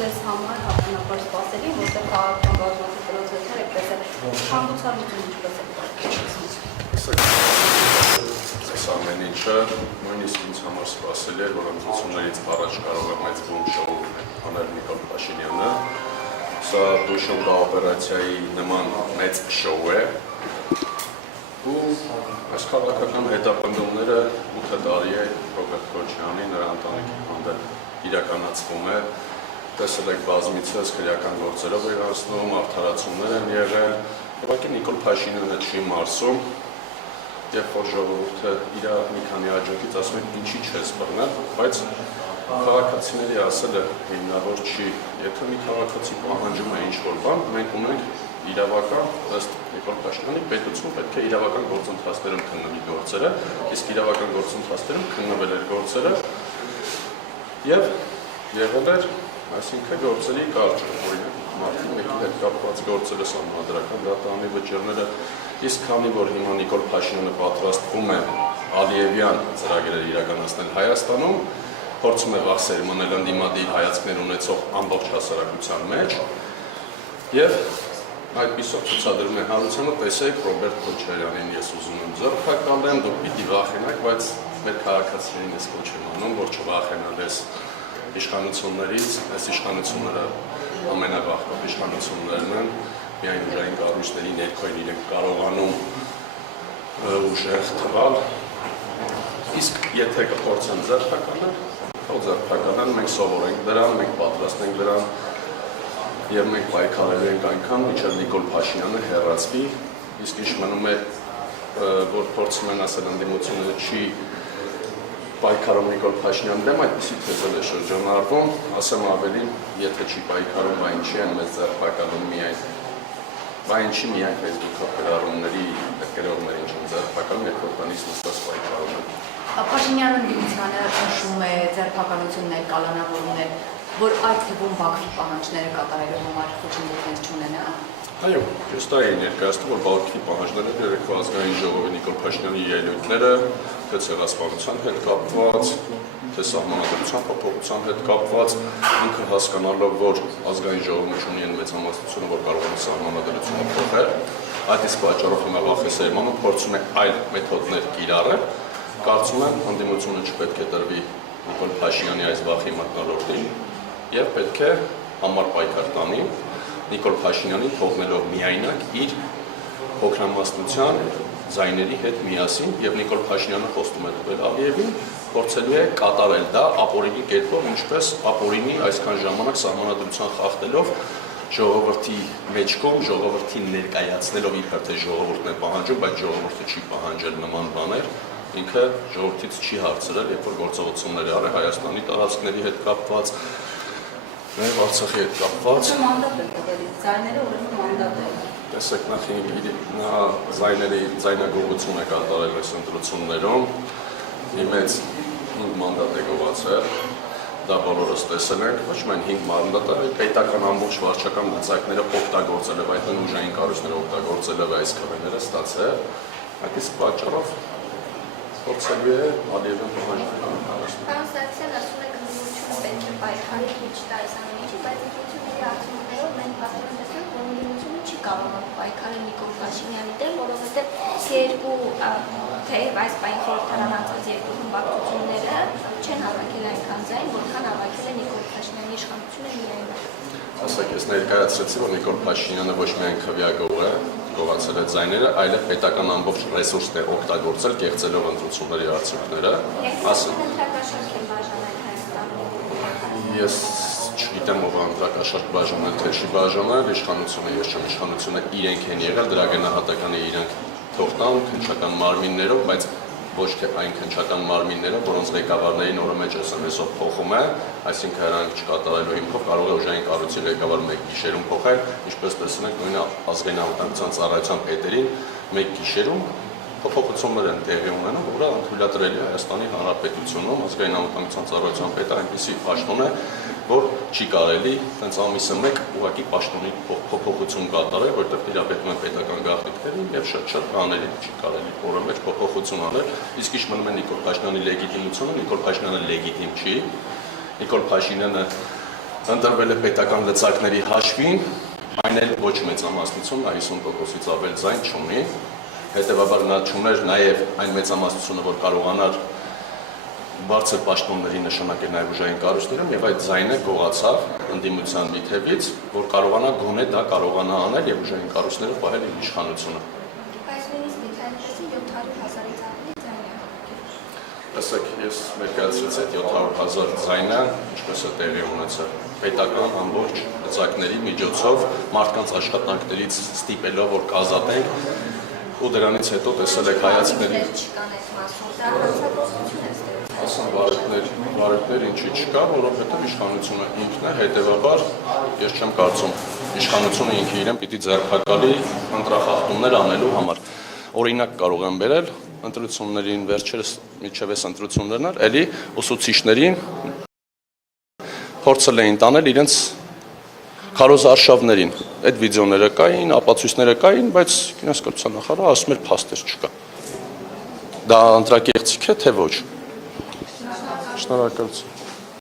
Ձեզ համար հավանաբար սպասելի, որտեղ քաղաքական բազմաթիվ պրոցեսներ այդպես է հանգուցալուծում ինչպես է Այս ամեն ինչը նույնիսկ ինձ համար սպասելի էր, որ ընտրություններից առաջ կարող է մեծ բուն շոու անել Նիկոլ Փաշինյանը։ Սա Դուշոնկա օպերացիայի նման մեծ շոու է ու այս քաղաքական հետապնդումները 8 տարի է Ռոբերտ Քոչարյանի նրա ընտանիքի հանդեպ իրականացվում է։ Տեսել եք բազմիցս քրեական գործերով էր անցնում, արդարացումներ են եղել։ Ուղղակի Նիկոլ Փաշինյանը չի մարսում, երբ որ ժողովուրդը իր մի քանի աջակից ասում է ինչի չես բռնել, բայց քաղաքացիների ասելը հիմնավոր չի։ Եթե մի քաղաքացի պահանջում է ինչ-որ բան, մենք ունենք իրավական, ըստ Նիկոլ Փաշինյանի պետություն պետք է իրավական գործընթացներում քննվի գործերը, իսկ իրավական գործընթացներում քննվել էր գործերը եւ եղել էր, այսինքն գործերի կարճ, օրինակ մարդի մեկի հետ կապված գործերը սահմանադրական դատարանի վճիռները, իսկ քանի որ հիմա Նիկոլ Փաշինյանը պատրաստվում է Ալիևյան ծրագրեր իրականացնել Հայաստանում, փորձում է վաղ սերմանել ընդդիմադիր հայացքներ ունեցող ամբողջ հասարակության մեջ եւ այդպիսով ցուցադրում է հանրությանը, տեսեք Ռոբերտ Քոչարյանին ես ուզում եմ ձեռքակալեմ, դուք պիտի վախենաք, բայց մեր քաղաքացիներին ես կոչ եմ անում, որ չվախենալ ես իշխանություններից, այս իշխանությունները ամենավախվող իշխանություններն են, միայն ուժային կառույցների ներքո են իրենք կարողանում ուժեղ թվալ, իսկ եթե կփորձեն ձեռքակալել, ձեռքակալեն, մենք սովոր ենք դրան, մենք պատրաստ ենք դրան եւ մենք պայքարել ենք այնքան, մինչեւ Նիկոլ Փաշինյանը հեռացվի, իսկ ինչ մնում է, որ փորձում են ասել ընդդիմությունը չի պայքարում Նիկոլ Փաշինյանի դեմ, այդպիսի թեզել է շրջանառվում, ասեմ ավելին, եթե չի պայքարում, բա ինչի են մեզ ձեռքակալում միայն, բա ինչի միայն Facebook-ով գրառումների գրողներին չեն ձեռքակալում, երբ որ բանից նստած պայքարում են։ Փաշինյանը ընդդիմությանը նշում է ձեռքակալություններ, կալանավորումներ, որ այդ թվում Բաքվի պահանջները կատարելու համար խոչընդոտներ չունենա։ Այո, ճիշտ է ներկայացնում, որ Բաքվի պահանջները երեկվա ազգային ժողովի Նիկոլ Փաշինյանի ելույթները, թե ցեղասպանության հետ կապված, թե սահմանադրության փոփոխության հետ կապված, ինքը հասկանալով, որ ազգային ժողովում ունի են մեծամասնությունը, որ կարող են սահմանադրությունը փոխել, այդ իսկ պատճառով հիմա վախի սերմանը փորձում է այլ մեթոդներ կիրառել, կարծում եմ ընդդիմությունը չպետք է տրվի Նիկոլ Փաշինյանի այս վախի մթնոլորտին եւ պետք է համառ պայքար տանի Նիկոլ Փաշինյանին թողնելով միայնակ իր հոգնամասնության ձայների հետ միասին եւ Նիկոլ Փաշինյանը խոստում է տվել Ալիևին, փորձելու է կատարել դա ապօրինի կերպով, ինչպես ապօրինի այսքան ժամանակ սահմանադրության խախտելով ժողովրդի մեջքով, ժողովրդին ներկայացնելով իբր թե ժողովուրդն է պահանջում, բայց ժողովուրդը չի պահանջել նման բաներ, ինքը ժողովրդից չի հարցրել, երբ որ գործողություններ արել Հայաստանի տարածքների հետ կապված, նաև Արցախի հետ կապված։ Մանդատ է տվել, ձայները ուրեմն մանդատ է։ Տեսեք, նա ձայնագողություն է կատարել այս ընտրություններում, մի մեծ 5 մանդատ է գողացել, դա բոլորս տեսել ենք, ոչ միայն 5 մանդատ է, պետական ամբողջ վարչական գծակները օգտագործել է, այդ ուժային կառույցները օգտագործել է այս քվեները ստացել, այդ իսկ պատճառով փորձելու է Ալիևյան պահանջները կատարել։ Պարոն Սարգսյան ասում է ընդդիմությունը պետք է պայքարի քիչ տա այս ամեն ինչի, բայց ընտրությունների արդյունքներով մենք պատկերում տեսանք, որ ընդդիմությունը չի կարողանում պայքարել Նիկոլ Փաշինյանի դեմ, որովհետև թեև այս պահին խորհրդարանացած երկու խմբակցությունները չեն հավաքել այնքան ձայն, որքան հավաքել է Նիկոլ Փաշինյանի իշխանությունը միայն։ Ասեք, ես ներկայացրեցի, որ Նիկոլ Փաշինյանը ոչ միայն քվեագող է, գողացել է ձայները, այլև պետական ամբողջ ռեսուրսն է օգտագործել կեղծելով ընտրությունների արդյունքները։ Ես չգիտեմ ով ընտրակաշարք բաժանել, թե չի բաժանել, իշխանությունը, ես չեմ իշխանությունը իրենք են եղել, դրա գնահատականը իրենք թող տան քննչական մարմիններով, բայց ոչ թե այն քննչական մարմինները, որոնց ղեկավարներին օրը մեջ SMS-ով փոխում է, այսինքն հրանք չկատարելու հիմքով կարող է ուժային կառույցի ղեկավար մեկ գիշերում փոխել, ինչպես տեսնում եք նույն ազգային անվտանգության ծառայության պետերին մեկ գիշերում փոփոխություններ են տեղի ունենում, որը թույլատրել է Հայաստանի Հանրապետությունում ազգային անվտանգության ծառայության պետը այնպիսի պաշտոն է, որ չի կարելի հենց ամիսը մեկ ուղղակի պաշտոնի փոփոխություն կատարել, որտեղ տիրապետում են պետական գաղտնիքներին եւ շատ բաների չի կարելի օրը մեջ փոփոխություն անել, իսկ ինչ մնում է Նիկոլ Փաշինյանի լեգիտիմությունը, Նիկոլ Փաշինյանը լեգիտիմ չի, Նիկոլ Փաշինյանը Ընտրվել է պետական լծակների հաշվին, այն էլ ոչ մեծամասնություն, նա 50%-ից ավել ձայն չունի, հետևաբար նա չուներ նաև այն մեծամասնությունը, որ կարողանար բարձր պաշտոնների նշանակել նաև ուժային կառույցներում եւ այդ ձայնը գողացավ ընդդիմության մի թևից, որ կարողանա գոնե դա կարողանա անել եւ ուժային կառույցներով պահել իր իշխանությունը։ Բայց նույնիսկ դիթայլի 700,000-ից ավելի ձայն է։ Ասեք, ես ներկայացրեցի այդ 700,000 ձայնը, ինչպես է տեղի ունեցել պետական ամբողջ լծակների միջոցով մարդկանց աշխատանքներից ստիպելով, որ կազատենք ու դրանից հետո տեսել եք հայացքների չկան այդ մասում, դա հանցագործություն է ստեղծել։ ասեմ բարեկներ ինչի չկա, որովհետև իշխանությունը ինքն է, հետևաբար ես չեմ կարծում իշխանությունը ինքը իրեն պիտի ձեռնարկալի ընտրախախտումներ անելու համար։ Օրինակ կարող եմ բերել ընտրություններին վերջերս միջև այս ընտրություններն էր, էլի ուսուցիչներին փորձել էին տանել իրենց քարոզարշավներին։ Այդ վիդեոները կային, ապացույցները կային, բայց գնահատական նախարարը ասում էր փաստեր չկա։ Դա ընտրակեղծիք է, թե ոչ։ Շնորհակալություն։